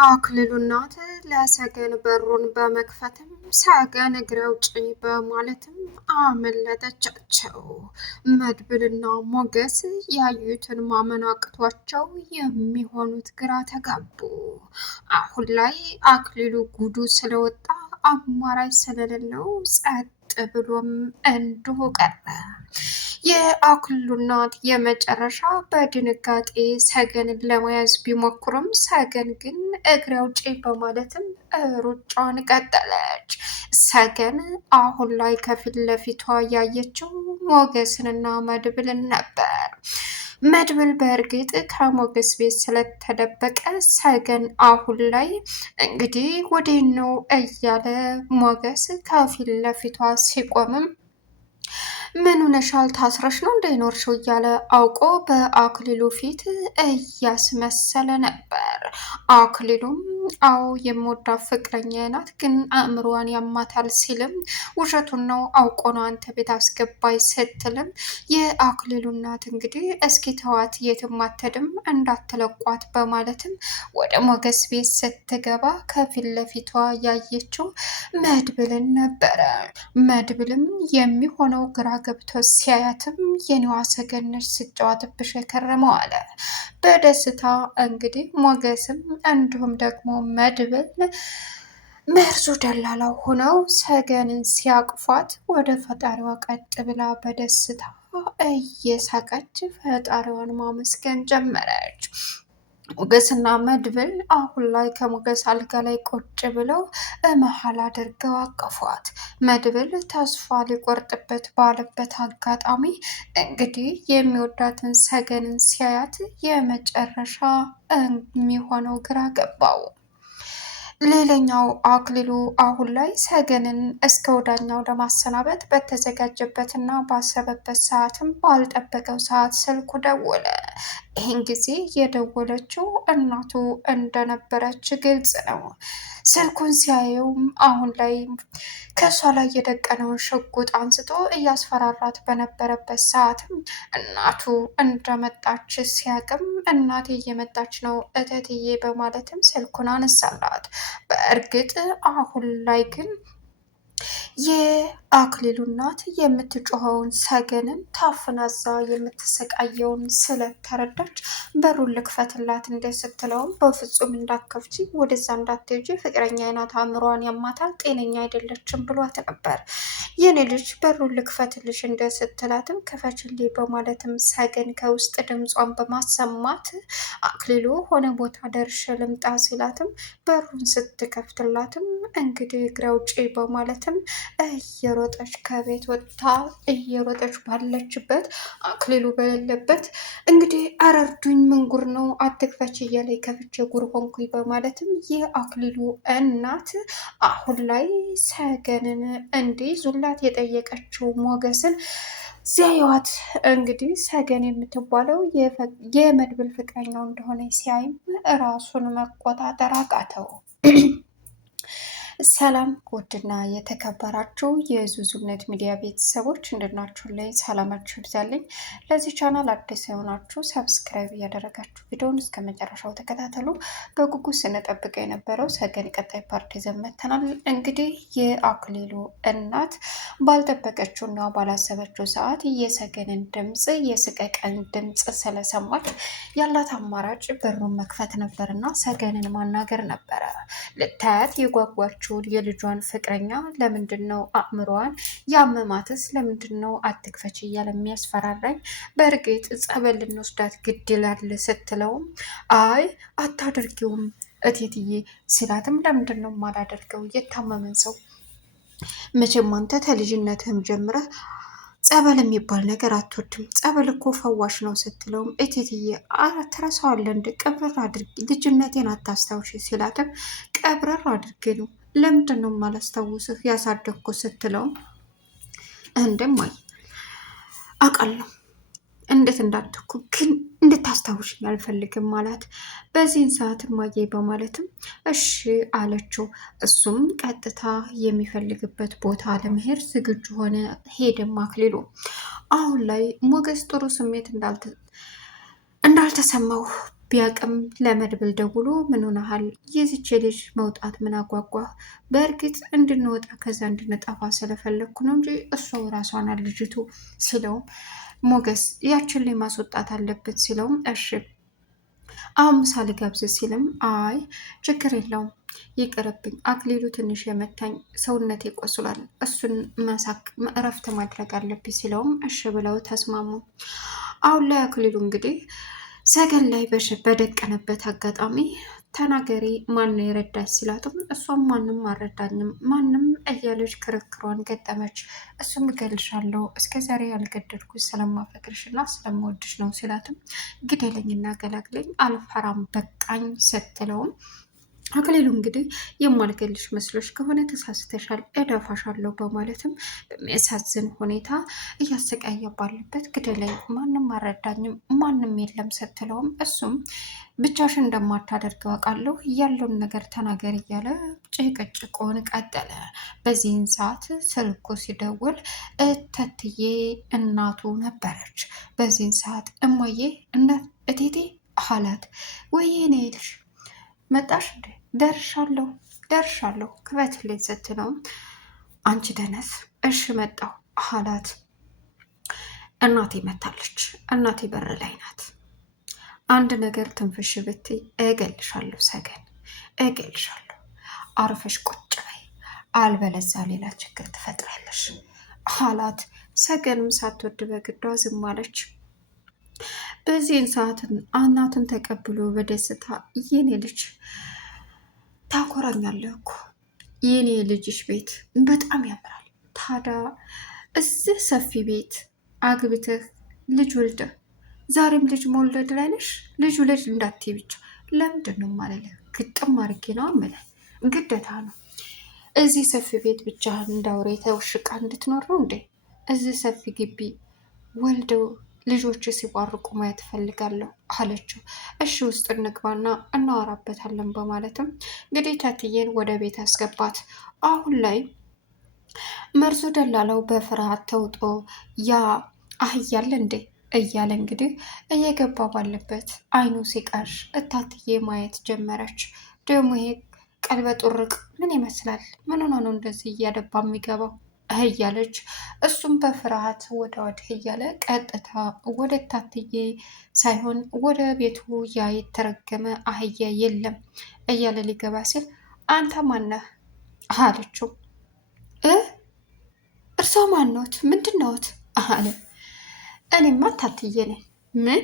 የአክሊሉ እናት ለሰገን በሩን በመክፈትም ሰገን እግሬ አውጪኝ በማለትም አመለጠቻቸው። መድብልና ሞገስ ያዩትን ማመን አቅቷቸው የሚሆኑት ግራ ተጋቡ። አሁን ላይ አክሊሉ ጉዱ ስለወጣ አማራጭ ስለሌለው ጸጥ ብሎም እንዲሁ ቀረ። የአክሊሉ እናት የመጨረሻ በድንጋጤ ሰገንን ለመያዝ ቢሞክሩም ሰገን ግን እግሬ አውጪኝ በማለትም ሩጫዋን ቀጠለች። ሰገን አሁን ላይ ከፊት ለፊቷ ያየችው ሞገስንና መድብልን ነበር። መድብል በእርግጥ ከሞገስ ቤት ስለተደበቀ ሰገን አሁን ላይ እንግዲህ ወዴት ነው እያለ ሞገስ ከፊት ለፊቷ ሲቆምም ምን ሆነሻል? ታስረሽ ነው እንዳይኖርሽው እያለ አውቆ በአክሊሉ ፊት እያስመሰለ ነበር። አክሊሉም አዎ የምወዳት ፍቅረኛ ናት፣ ግን አእምሮዋን ያማታል ሲልም ውሸቱን ነው አውቆ ነው አንተ ቤት አስገባይ ስትልም የአክሊሉ እናት እንግዲህ እስኪ ተዋት የትም አትሄድም እንዳትለቋት በማለትም ወደ ሞገስ ቤት ስትገባ ከፊት ለፊቷ ያየችው መድብልን ነበረ። መድብልም የሚሆነው ግራ ገብቶ ሲያያትም የኔዋ ሰገነሽ ስጫወትብሽ የከረመው አለ በደስታ እንግዲህ ሞገስም እንዲሁም ደግሞ መድብል መርዙ ደላላው ሆነው ሰገንን ሲያቅፏት ወደ ፈጣሪዋ ቀጥ ብላ በደስታ እየሳቀች ፈጣሪዋን ማመስገን ጀመረች። ሞገስና መድብል አሁን ላይ ከሞገስ አልጋ ላይ ቁጭ ብለው መሀል አድርገው አቀፏት። መድብል ተስፋ ሊቆርጥበት ባለበት አጋጣሚ እንግዲህ የሚወዳትን ሰገንን ሲያያት የመጨረሻ የሚሆነው ግራ ገባው። ሌላኛው አክሊሉ አሁን ላይ ሰገንን እስከ ወዳኛው ለማሰናበት በተዘጋጀበትና ባሰበበት ሰዓትም ባልጠበቀው ሰዓት ስልኩ ደወለ። ይህን ጊዜ የደወለችው እናቱ እንደነበረች ግልጽ ነው። ስልኩን ሲያየውም አሁን ላይ ከእሷ ላይ የደቀነውን ሽጉጥ አንስቶ እያስፈራራት በነበረበት ሰዓትም እናቱ እንደመጣች ሲያቅም እናቴ እየመጣች ነው እተትዬ በማለትም ስልኩን አነሳላት። በእርግጥ አሁን ላይ ግን የአክሊሉ እናት የምትጮኸውን ሰገንን ታፍናዛ የምትሰቃየውን ስለተረዳች በሩን ልክፈትላት እንደ ስትለውም በፍጹም እንዳከፍቺ ወደዛ እንዳትሄጂ ፍቅረኛ አይናት አእምሯን ያማታል ጤነኛ አይደለችም ብሏት ነበር። የኔ ልጅ በሩን ልክፈትልሽ እንደ ስትላትም ክፈችልኝ በማለትም ሰገን ከውስጥ ድምጿን በማሰማት አክሊሉ ሆነ ቦታ ደርሼ ልምጣ ሲላትም በሩን ስትከፍትላትም እንግዲህ እግሬ አውጪ በማለትም እየሮጠች ከቤት ወጥታ እየሮጠች ባለችበት አክሊሉ በሌለበት እንግዲህ አረርዱኝ ምንጉር ነው አትክፈች እያለ ከፍቼ ጉር ሆንኩኝ በማለትም የአክሊሉ እናት አሁን ላይ ሰገንን እንዲይዙላት የጠየቀችው ሞገስን ሲያዩዋት እንግዲህ ሰገን የምትባለው የመድብል ፍቅረኛው እንደሆነ ሲያይም ራሱን መቆጣጠር አቃተው። ሰላም ውድና የተከበራችሁ የዙዙነት ሚዲያ ቤተሰቦች እንደናችሁ ላይ ሰላማችሁ ይብዛልኝ። ለዚህ ቻናል አዲስ የሆናችሁ ሰብስክራይብ እያደረጋችሁ ቪዲዮውን እስከ መጨረሻው ተከታተሉ። በጉጉት ስንጠብቀው የነበረው ሰገን ቀጣይ ፓርት ይዘን መጥተናል። እንግዲህ የአክሊሉ እናት ባልጠበቀችውና ባላሰበችው ሰዓት የሰገንን ድምፅ የስቀቀን ድምፅ ስለሰማች ያላት አማራጭ በሩን መክፈት ነበርና ሰገንን ማናገር ነበረ። ልታያት የጓጓችው የልጇን ፍቅረኛ ለምንድን ነው አእምሮዋን ያመማትስ? ለምንድን ነው አትክፈች እያለ የሚያስፈራራኝ? በእርግጥ ጸበል ልንወስዳት ግድ ይላል ስትለውም አይ አታደርጊውም እቴትዬ ሲላትም ለምንድን ነው የማላደርገው? የታመመን ሰው መቼም አንተ ከልጅነትህም ጀምረህ ጸበል የሚባል ነገር አትወድም። ጸበል እኮ ፈዋሽ ነው ስትለውም እቴትዬ ትረሳዋለህ እንደ ቀብረር አድርጊ ልጅነቴን አታስታውሽ ሲላትም ቀብረር አድርጌ ነው ለምንድን ነው የማላስታውስህ ያሳደግኩ ስትለውም እንደማይ አውቃለሁ እንዴት እንዳደግኩ ግን እንድታስታውሽኝ አልፈልግም ማለት በዚህን ሰዓት ማየ በማለትም እሺ አለችው። እሱም ቀጥታ የሚፈልግበት ቦታ ለመሄድ ዝግጁ ሆነ። ሄደም አክሊሉ አሁን ላይ ሞገስ ጥሩ ስሜት እንዳልተሰማው ቢያቅም ለመድብል ደውሎ ምን ሆነሃል? የዚች ልጅ መውጣት ምን አጓጓ? በእርግጥ እንድንወጣ ከዛ እንድንጠፋ ስለፈለግኩ ነው እንጂ እሷ ራሷን ልጅቱ ሲለውም ሞገስ ያችን ላይ ማስወጣት አለበት ሲለውም እሺ አሁን ምሳ ልጋብዝ ሲልም አይ ችግር የለውም ይቅርብኝ፣ አክሊሉ ትንሽ የመታኝ ሰውነቴ ቆስሏል፣ እሱን መሳክ እረፍት ማድረግ አለብኝ ሲለውም እሺ ብለው ተስማሙ። አሁን ላይ አክሊሉ እንግዲህ ሰገን ላይ በደቀነበት አጋጣሚ ተናገሪ ማን ነው የረዳች ሲላትም እሷም ማንም አልረዳኝም ማንም እያለች ክርክሯን ገጠመች። እሱም እገልሻለሁ እስከ ዛሬ ያልገደልኩሽ ስለማፈቅርሽ እና ስለምወድሽ ነው ሲላትም ግደለኝና ገላግለኝ አልፈራም በቃኝ ስትለውም አክሊሉ እንግዲህ የማልገልሽ መስሎች ከሆነ ተሳስተሻል፣ እደፋሻለሁ በማለትም በሚያሳዝን ሁኔታ እያሰቃየ ባለበት ግደለኝ፣ ማንም አልረዳኝም፣ ማንም የለም ስትለውም እሱም ብቻሽን እንደማታደርገው አውቃለሁ ያለውን ነገር ተናገር እያለ ጭቅጭቁን ቀጠለ። በዚህን ሰዓት ስልኩ ሲደውል እተትዬ እናቱ ነበረች። በዚህን ሰዓት እማዬ እቴቴ አላት። ወይኔ ልጅ መጣሽ እንዴ? ደርሻለሁ ክፈትልኝ ስትለው አንቺ ደነስ እሺ መጣሁ አላት። እናቴ መታለች፣ እናቴ በር ላይ ናት። አንድ ነገር ትንፍሽ ብትይ እገልሻለሁ፣ ሰገን እገልሻለሁ። አርፈሽ ቁጭ በይ፣ አልበለዛ ሌላ ችግር ትፈጥራለሽ አላት። ሰገንም ሳትወድ በግዷ ዝም አለች። በዚህን ሰዓት እናቱን ተቀብሎ በደስታ የኔ ልጅ ታኮራኛለህ እኮ የኔ ልጅሽ ቤት በጣም ያምራል። ታዲያ እዚህ ሰፊ ቤት አግብተህ ልጅ ወልደህ ዛሬም ልጅ መውለድ ላይ ነሽ። ልጅ ውለድ እንዳትዪ ብቻ ለምንድን ነው የማልልህ? ግጥም አድርጌ ነው የምልህ። ግዴታ ነው። እዚህ ሰፊ ቤት ብቻህን እንዳውሬ ተውሽቃ እንድትኖር ነው እንዴ? እዚህ ሰፊ ግቢ ወልደው ልጆች ሲባርቁ ማየት እፈልጋለሁ አለችው። እሺ ውስጥ እንግባና እናወራበታለን በማለትም እንግዲህ ተትዬን ወደ ቤት አስገባት። አሁን ላይ መርዞ ደላላው በፍርሃት ተውጦ ያ አህያለ እንዴ እያለ እንግዲህ እየገባ ባለበት አይኑ ሲቀር እታትዬ ማየት ጀመረች። ደግሞ ይሄ ቀልበ ጡርቅ ምን ይመስላል? ምን ሆኖ ነው እንደዚህ እያደባ የሚገባው እያለች እሱም በፍርሃት ወደ ወዲህ እያለ ቀጥታ ወደ ታትዬ ሳይሆን ወደ ቤቱ ያ የተረገመ አህያ የለም እያለ ሊገባ ሲል አንተ ማነህ አለችው። እርሷ ማንኖት? ምንድን ነዎት አለ። እኔማ ታትዬ ነኝ። ምን?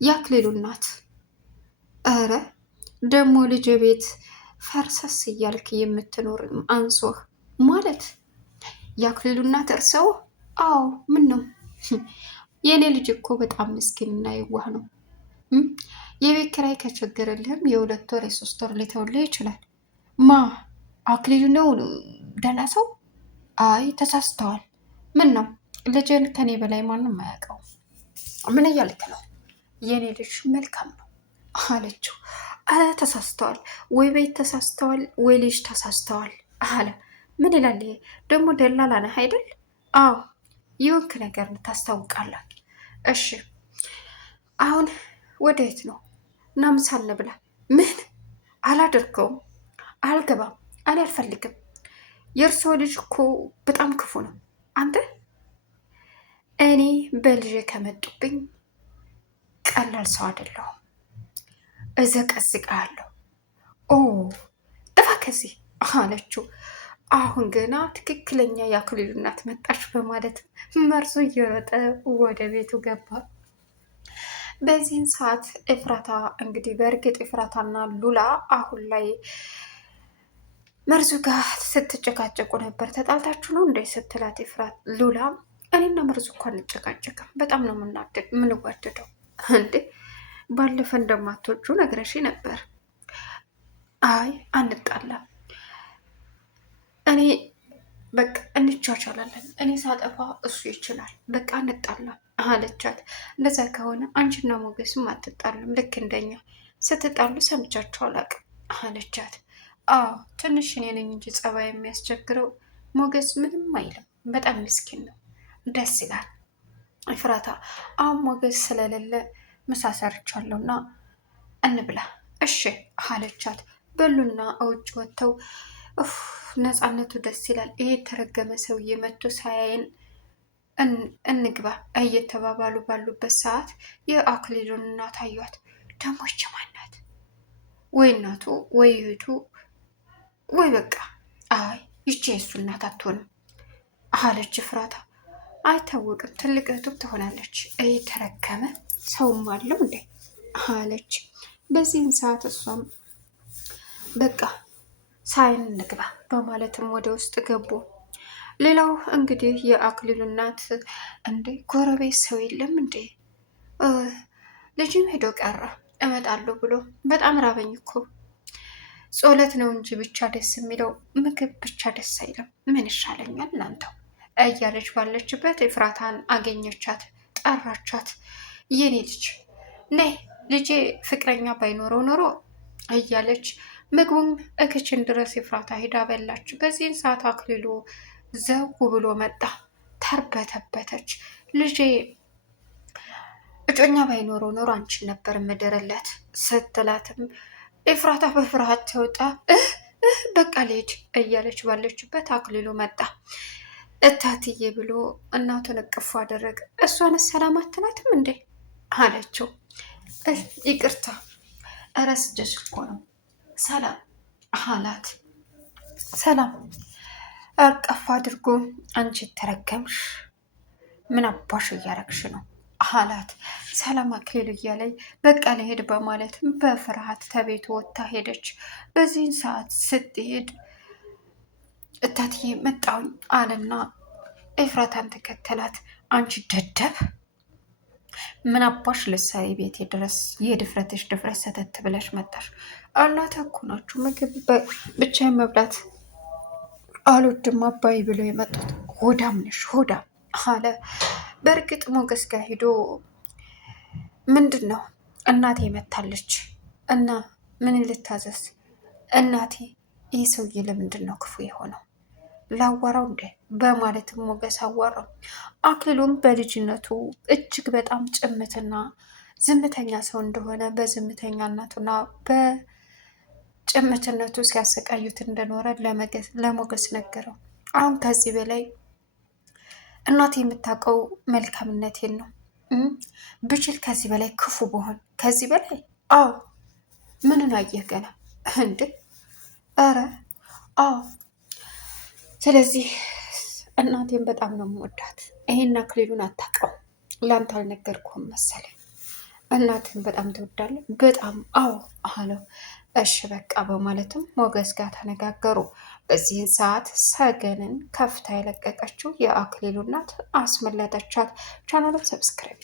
ያክሊሉ እናት። ኧረ ደግሞ ልጅ ቤት ፈርሰስ እያልክ የምትኖር አንሶህ ማለት ያክሊሉ እናት እርሰው? አዎ ምን ነው? የእኔ ልጅ እኮ በጣም ምስኪንና የዋህ ነው። የቤት ኪራይ ከቸገረልህም የ2 ወር የ3 ወር ሊተውልህ ይችላል። ማ አክሊሉ ነው ደህና ሰው? አይ ተሳስተዋል። ምን ነው? ልጅን ከኔ በላይ ማንም አያውቀው። ምን እያልክ ነው? የእኔ ልጅ መልካም ነው አለችው። አረ ተሳስተዋል፣ ወይ ቤት ተሳስተዋል፣ ወይ ልጅ ተሳስተዋል አለ። ምን ይላል ይሄ ደግሞ? ደላላ ነህ አይደል? አዎ ይወንክ ነገር ታስታውቃለህ። እሺ አሁን ወደ የት ነው? እና ምሳ እንብላ። ምን? አላደርገውም፣ አልገባም፣ እኔ አልፈልግም። የእርስዎ ልጅ እኮ በጣም ክፉ ነው። አንተ እኔ በልጄ ከመጡብኝ ቀላል ሰው አይደለሁም። እዘቀዝቅሃለሁ። ኦ ጥፋ ከዚህ አለችው። አሁን ገና ትክክለኛ የአክሊሉ እናት መጣች በማለት መርዞ እየሮጠ ወደ ቤቱ ገባ። በዚህን ሰዓት ኤፍራታ እንግዲህ በእርግጥ ኤፍራታና ሉላ አሁን ላይ መርዙ ጋር ስትጨቃጨቁ ነበር። ተጣልታችሁ ነው እንደ ስትላት ኤፍራት ሉላ እኔና መርዙ እኮ አንጨቃጨቅም፣ በጣም ነው የምንዋደደው። እንዴ ባለፈ እንደማትወጁ ነግረሽ ነበር። አይ አንጣላም፣ እኔ በቃ እንቻቻላለን። እኔ ሳጠፋ እሱ ይችላል፣ በቃ እንጣላም አለቻት። እንደዛ ከሆነ አንቺና ሞገስም አትጣሉም፣ ልክ እንደኛ ስትጣሉ ሰምቻችሁ አላውቅም አለቻት። አዎ ትንሽ እኔ ነኝ እንጂ ጸባይ የሚያስቸግረው፣ ሞገስ ምንም አይልም፣ በጣም ምስኪን ነው፣ ደስ ይላል። ኤፍራታ አሁን ሞገስ ስለሌለ ምሳ ሰርቻለሁ እና እንብላ እሺ አለቻት። በሉና እውጭ ወጥተው ነፃነቱ ደስ ይላል። ይሄ የተረገመ ሰውዬ መጥቶ ሳያይን እንግባ እየተባባሉ ባሉበት ሰዓት የአክሊሉን እናት አዩት። ደሞች ማናት? ወይ እናቱ ወይ እህቱ ወይ በቃ አይ ይቺ የሱ እናት አትሆንም አለች ፍራታ። አይታወቅም፣ ትልቅ እህቱም ትሆናለች። ተረገመ ሰውም አለው እንዴ አለች። በዚህም ሰዓት እሷም በቃ ሳይን እንግባ በማለትም ወደ ውስጥ ገቡ። ሌላው እንግዲህ የአክሊሉ እናት እንዴ ጎረቤት ሰው የለም እንዴ? ልጅም ሄዶ ቀረ እመጣለሁ ብሎ በጣም ራበኝ እኮ ጾለት ነው እንጂ ብቻ ደስ የሚለው ምግብ ብቻ ደስ አይልም። ምን ይሻለኛል እናንተው እያለች ባለችበት ኤፍራታን አገኘቻት፣ ጠራቻት። የኔ ልጅ ነይ ልጄ ፍቅረኛ ባይኖረው ኖሮ እያለች ምግቡን እክችን ድረስ ኤፍራታ ሄዳ በላች። በዚህን ሰዓት አክሊሉ ዘው ብሎ መጣ። ተርበተበተች። ልጄ እጮኛ ባይኖረው ኖሮ አንቺን ነበር ምድርለት ስትላትም ኤፍራታ በፍርሃት ተውጣ በቃ ልሄድ እያለች ባለችበት አክሊሉ መጣ። እታትዬ ብሎ እናቱን እቅፉ አደረገ። እሷን ሰላም አትላትም እንዴ አለችው። ይቅርታ እረስቼሽ እኮ ነው ሰላም አላት። ሰላም አቀፍ አድርጎ አንቺ ተረገምሽ፣ ምን አባሽ እያረግሽ ነው አላት። ሰላም አክሊሉ እያለኝ በቃ ልሄድ በማለትም በፍርሃት ከቤቱ ወጥታ ሄደች። በዚህን ሰዓት ስትሄድ እታትዬ መጣሁኝ አለና ኤፍራታን ተከተላት። አንቺ ደደብ ምን አባሽ ልትሰሪ ቤቴ ድረስ የድፍረትሽ ድፍረት ሰተት ብለሽ መጣሽ? አላተ እኮ ናችሁ ምግብ ብቻ መብላት አልወድም አባይ ብሎ የመጡት ሆዳም ነሽ ሆዳም አለ። በእርግጥ ሞገስ ጋር ሄዶ ምንድን ነው እናቴ መታለች እና ምን ልታዘዝ? እናቴ ይህ ሰውዬ ለምንድን ነው ክፉ የሆነው ላዋራው እንዴ በማለትም ሞገስ አዋራው። አክሊሉም በልጅነቱ እጅግ በጣም ጭምትና ዝምተኛ ሰው እንደሆነ በዝምተኛነቱና በጭምትነቱ ሲያሰቃዩት እንደኖረ ለሞገስ ነገረው። አሁን ከዚህ በላይ እናቴ የምታውቀው መልካምነቴን ነው። ብችል ከዚህ በላይ ክፉ በሆን ከዚህ በላይ አዎ ምንን አየህ ገና እንዴ? ኧረ አዎ ስለዚህ እናቴን በጣም ነው የምወዳት። ይሄን አክሊሉን አታውቀው ላንተ አልነገርኩህም መሰለኝ። እናትን በጣም ትወዳለህ? በጣም አዎ አለው። እሺ በቃ በማለትም ሞገስ ጋር ተነጋገሩ። በዚህን ሰዓት ሰገንን ከፍታ የለቀቀችው የአክሊሉ እናት አስመለጠቻት። ቻናሉን ሰብስክራይብ